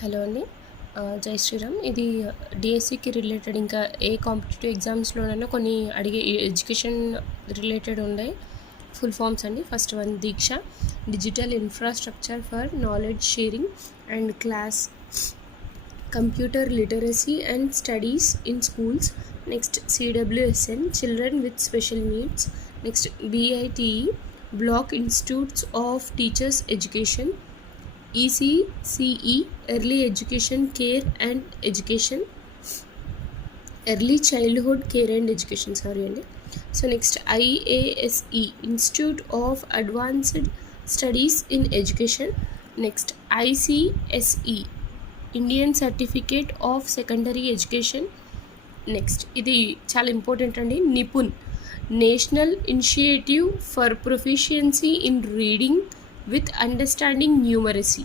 Hello అండి. జై శ్రీరామ్. ఇది డిఎస్సికి రిలేటెడ్ ఇంకా ఏ కాంపిటేటివ్ ఎగ్జామ్స్లోనైనా కొన్ని అడిగే ఎడ్యుకేషన్ రిలేటెడ్ ఉండే ఫుల్ ఫామ్స్ అండి. First one Diksha, digital infrastructure for knowledge sharing and class computer literacy and studies in schools. Next CWSN, children with special needs. Next BITE, block institutes of teachers education. ECCE, early education care and education, early childhood care and education, sorry andi. So next IASE, Institute of Advanced Studies in Education. Next ICSE, Indian Certificate of Secondary Education. Next ఇది చాలా important అండి, Nipun, national initiative for proficiency in reading with understanding numeracy.